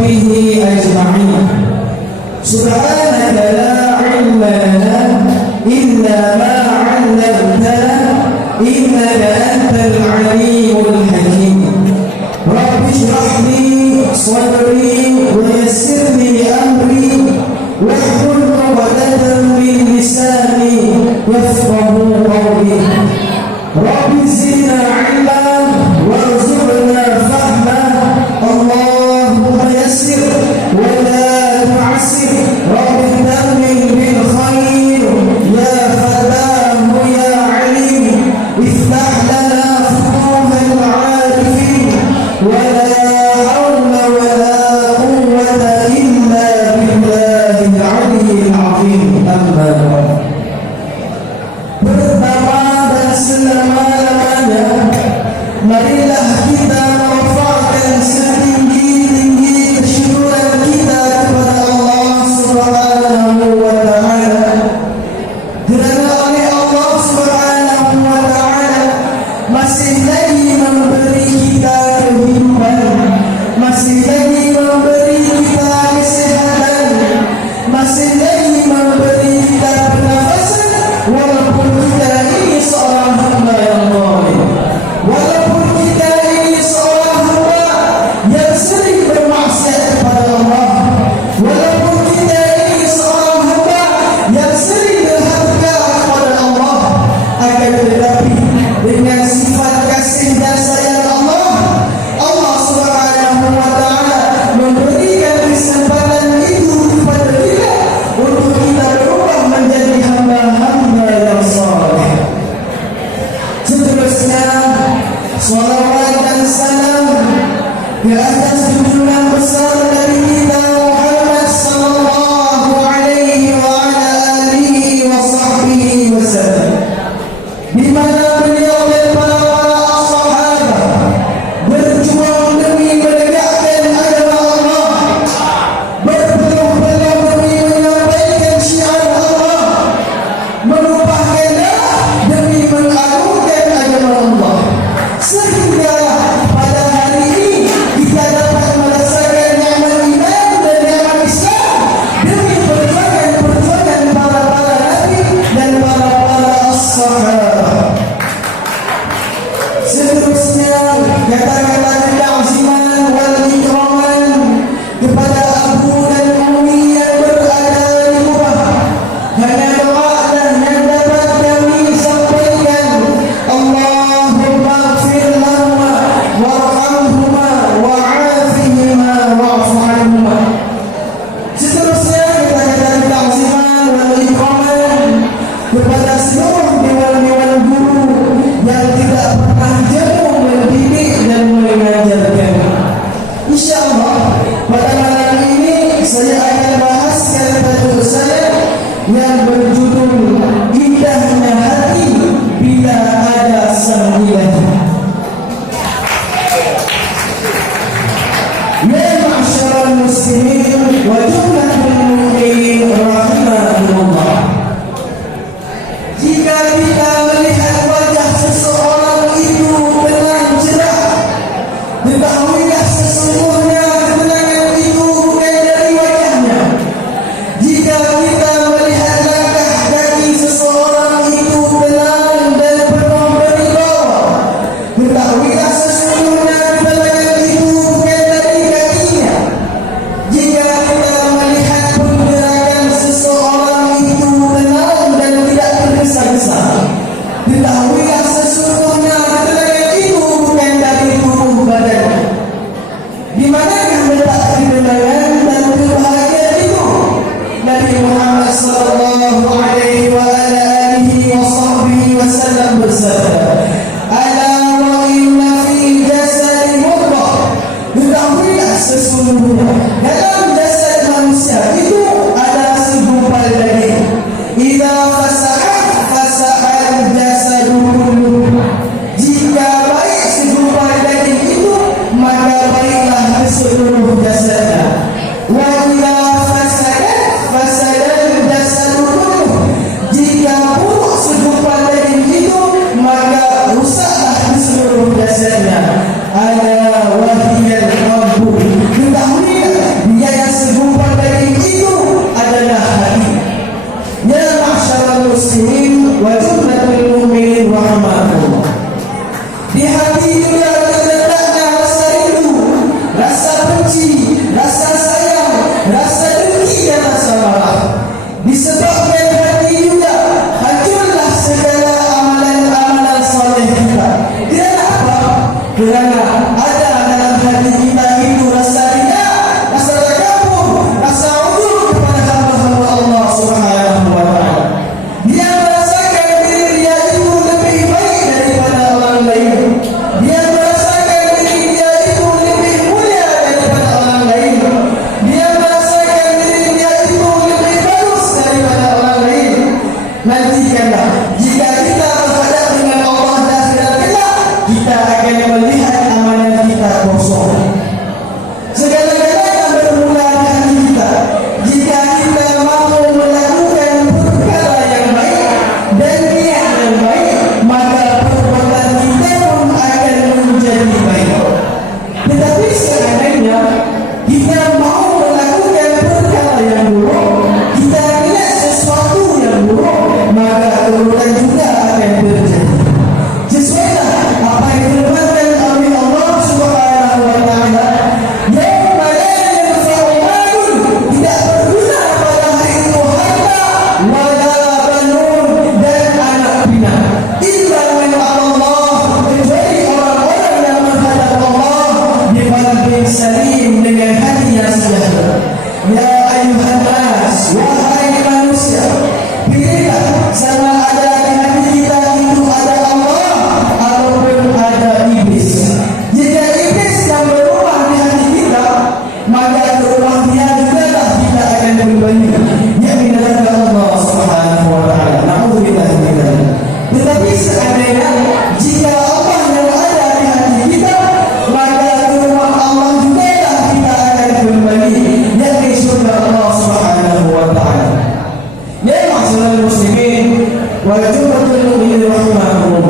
وصحبه أجمعين. سبحانك لا علم لنا إلا ما علمتنا إنك أنت العليم الحكيم. رب اشرح لي صدري ويسر لي أمري واحلل عقدة من لساني يفقهوا قولي. رب زدنا علما وارزقنا فهما. اللهم يسر ولا تعسر. رب تمن بالخير يا فتاه يا عليم. افتح لنا فتوح العارفين ولا حول ولا قوة إلا بالله العلي العظيم. أما بعد. Pertama dan selama-lamanya, marilah kita mewafatkan setinggi-tinggi kesyukuran kita kepada Allah Subhanahu wa ta'ala. Kerana oleh Allah Subhanahu wa ta'ala masih lagi memberi kita kehidupan, masih lagi memberi kita kesehatan, masih lagi memberi kita pernafasan. Walaupun kita ini seorang hamba yang zalim, walaupun kita ini seorang hamba yang sering bermaksiat kepada Allah, walaupun kita ini seorang hamba yang sering durhaka kepada Allah, akan tetapi dengan sifat kasih dan sayang Allah, Allah Subhanahu wa ta'ala memberikan kesempatan itu kepada kita untuk kita berubah menjadi hamba-hamba yang saleh. Seterusnya, salawat dan salam ke atas junjungan besar dari kita Muhammad sallallahu alaihi wa ala alihi wa sahbihi wasallam, di mana beliau dan para sahabat berjuang demi menegakkan agama Allah, berpeluh-peluh demi menyampaikan syiar Allah, melupakan darah demi mengagungkan agama Allah, sehingga pada hari ini kita dapat merasakan nikmat iman dan nikmat Islam demi perjuangan para nabi dan para sahabat. Seterusnya, kata-kata ta'ziman wal ikraman kepada abu dan ummi yang berada di Kubah. Hanya doa dan yang dapat kami sampaikan. Allahumma ighfir lahuma warhamhuma wa'afihima wa'fu anhuma. Seterusnya, kata-kata ta'ziman wal ikraman kepada seluruh dewan-dewan guru yang tidak pernah jauh mendidik dan mengajarkan. InsyaAllah pada malam ini saya akan bahaskan tajuk saya yang berjudul Indahnya Hati Bila Ada Sang Ilahi. Ya ma'asyiral muslimin wa jumlatul mu'minin rahimakumullah. Jika kita melihat wajah seseorang itu tenang cerah, ketahuilah sesungguhnya ketenangan itu bukan dari wajahnya. Jika kita melihat langkah kaki seseorang itu tenang dan penuh berwibawa, Nantikanlah, jika kita menghadap dengan Allah dan akhirat kelak, kita akan melihat amalan kita kosong. Segala-galanya bermula di hati kita. Jika kita mampu melakukan perkara yang baik dan niat yang baik, maka perbuatan kita pun akan menjadi baik. Tetapi seandainya kita mau melakukan perkara yang buruk, kita niat sesuatu yang buruk, maka keburukan juga akan terjadi. Sesuailah apa yang firmankan oleh Allah Subhanahu wa taala, yauma la yanfa'u malun, tidak berguna pada hari itu harta wala banun dan anak pinak, illa man Allah, kecuali orang-orang yang menghadap Allah di qalbin salim, dengan hati yang sejahtera. Ya ayuhan nas, wahai manusia, pilihlah sama ada di hati kita itu ada Allah ataupun ada iblis. Jika iblis yang berumah di hati kita, maka ke rumah dia juga lah kita akan kembali. Ya minallah Allah Subhanahu wa taala. Na'udzubillah min dzalik. Tetapi seandainya jika Allah yang ada di hati kita, maka ke rumah Allah juga lah kita akan kembali, yakni surga Allah Subhanahu wa taala. Ya ma'asyiral muslimin wal jumlatul mu'minin rahimakumullah.